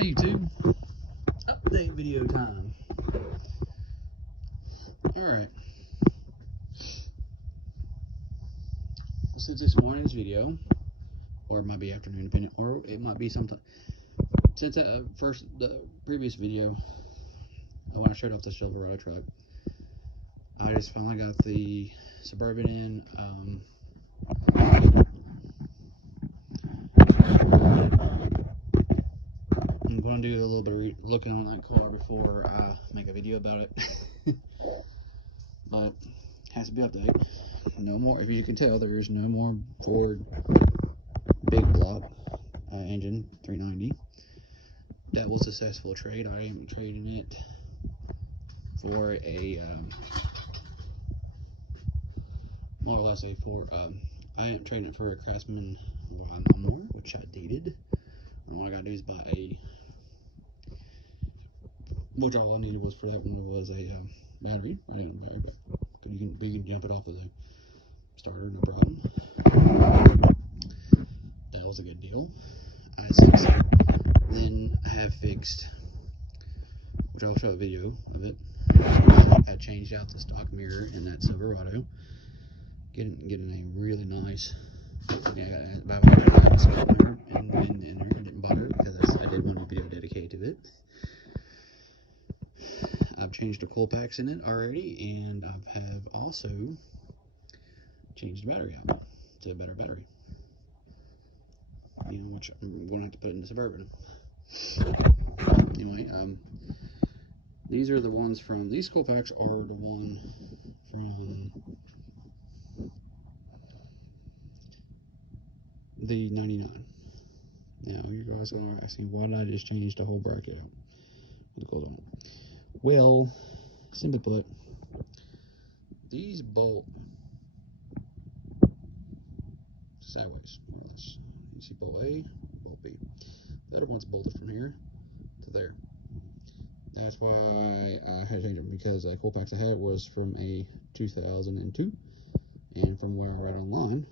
Hi YouTube, update video time. Alright, since this morning's video, or it might be afternoon depending, or it might be sometime, since the previous video, when I showed off the Silverado truck, I just finally got the Suburban in. I'm going to do a little bit of looking on that car before I make a video about it. But has to be updated. No more, if you can tell, there is no more Ford big block engine 390. That was a successful trade. I am trading it for a more or less a Ford. I am trading it for a Craftsman mower, which I dated. All I gotta do is buy which all I needed was for that one was a battery, right on the battery, but you can jump it off of the starter, no problem. That was a good deal. I then have fixed, which I'll show a video of it. I changed out the stock mirror in that Silverado, getting a really nice. And didn't bother because I did one video dedicated to it. I've changed the coil packs in it already, and I have also changed the battery out to a better battery. You know, which I'm going to have to put in the Suburban. Anyway, these are the ones from, these coil packs are the one from the 99. Now, you guys are asking, why did I just change the whole bracket out with the coils on it? Well, simply put, these bolt sideways, more or less. You see bolt A, bolt B. The other one's bolted from here to there. That's why I had to change them, because the coil packs I had was from a 2002, and from where I read online,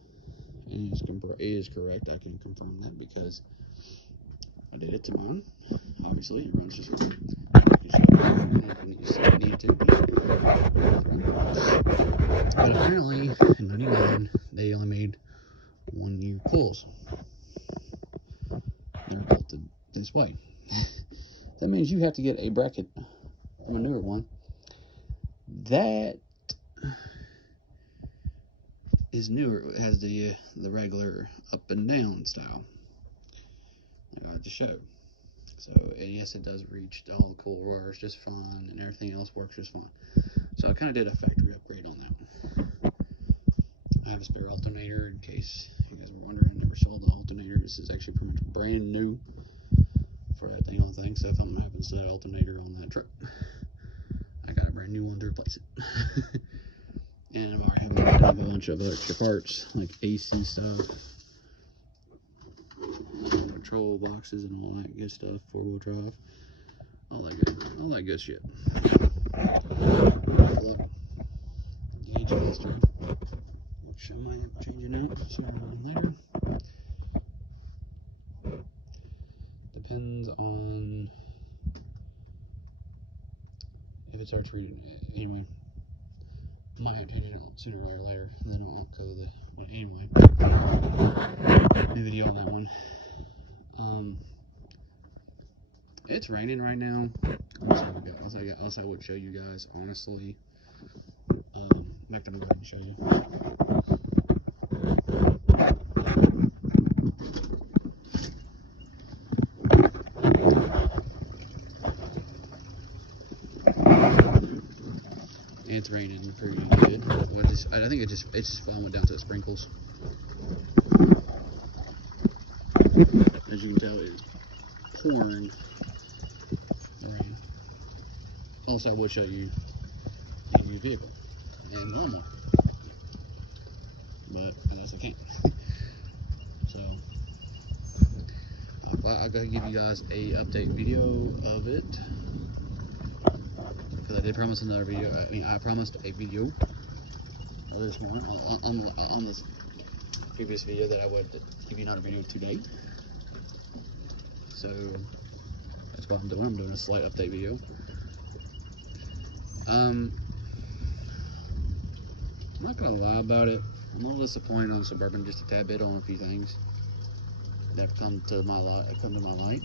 and it is correct. I can confirm that because I did it to mine. Obviously, it runs just fine. But apparently, in 99, they only made 1 new coils. They're bolted this way. That means you have to get a bracket from a newer one that is newer. It has the regular up and down style, like I just showed. So, and yes, it does reach all the coil rollers just fine, and everything else works just fine. So I kind of did a factory upgrade on that. I have a spare alternator in case you guys were wondering. I never sold the alternator. This is actually pretty much brand new for that thing on thing. So if something happens to that alternator on that truck, I got a brand new one to replace it. And I'm already having a bunch of extra parts like AC stuff, control boxes, and all that good stuff. 4-wheel drive, all that good shit. Gauge master, which I might end up changing out sooner or later. Depends on if it starts reading. Anyway, might have to change it out sooner or later. And then I'll go the. But anyway, new video on that one. It's raining right now. Unless I would show you guys, honestly. I'm not gonna go ahead and show you. It's raining pretty good. I think it just finally went down to the sprinkles. As you can tell, it's pouring rain. Also, I will show you a new vehicle and lawnmower, but unless I can't. So I'll go give you guys a update video of it, because I did promise another video. I promised a video of this one on this previous video that I would give you another video today. So that's what I'm doing. I'm doing a slight update video. I'm not gonna lie about it. I'm a little disappointed on Suburban, just a tad bit on a few things that come to my light.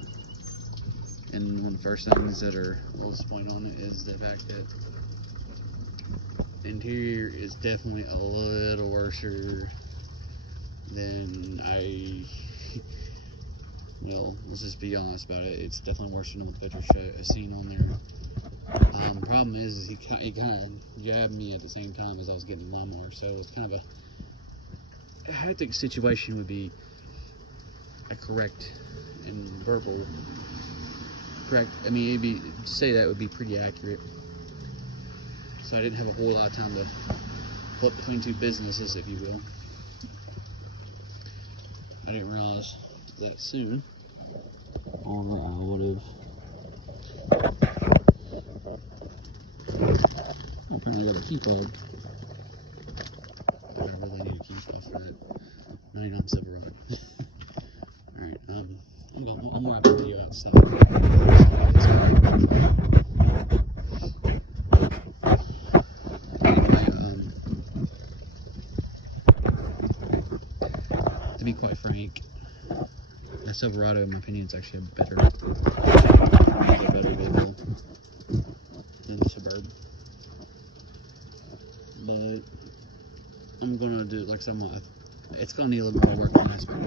And one of the first things that are a little disappointing on it is the fact that the interior is definitely a little worse than well, let's just be honest about it. It's definitely worse than what the picture I've seen on there. The problem is he kind of jabbed me at the same time as I was getting the lawnmower, so it's kind of a hectic situation. Would be a correct and verbal correct. I mean, it'd be to say that would be pretty accurate. So I didn't have a whole lot of time to flip between two businesses, if you will. I didn't realize that soon. Or I would have. Apparently, I got a key fob. I really need a key fob for that 99 Silverado. Alright, I'm gonna have the video outside. Anyway, to be quite frank, that Silverado, in my opinion, is actually a better vehicle than the Suburban. But I'm gonna do it like some. It's gonna need a little more work on this one.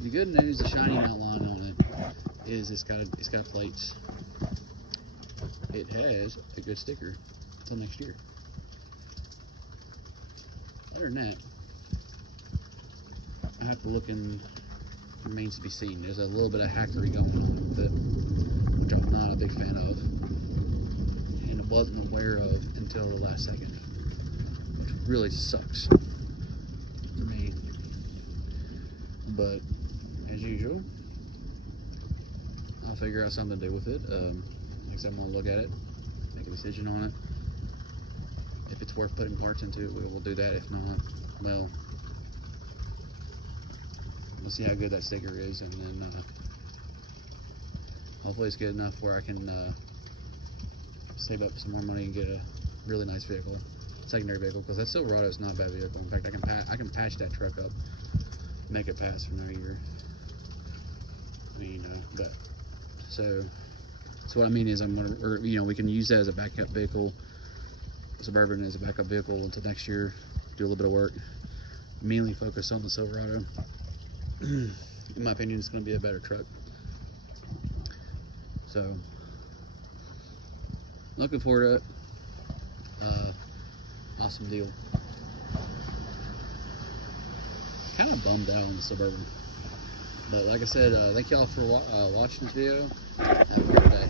The good news, the shining outline on it is it's got plates. It has a good sticker until next year. Other than that, I have to look and remains to be seen. There's a little bit of hackery going on with it, which I'm not a big fan of, and wasn't aware of until the last second, which really sucks for me. But as usual, I'll figure out something to do with it. Next time I'm gonna look at it, make a decision on it. If it's worth putting parts into it, we'll do that. If not, well, we'll see how good that sticker is, and then hopefully it's good enough where I can save up some more money and get a really nice vehicle, secondary vehicle, because that Silverado is not a bad vehicle. In fact, I can patch that truck up, make it pass for another year. I mean, but so what I mean is we can use that as a backup vehicle. Suburban as a backup vehicle until next year. Do a little bit of work. Mainly focus on the Silverado. In my opinion, it's going to be a better truck. So, looking forward to it. Awesome deal. Kind of bummed out on the Suburban. But like I said, thank y'all for watching this video. Have a great day.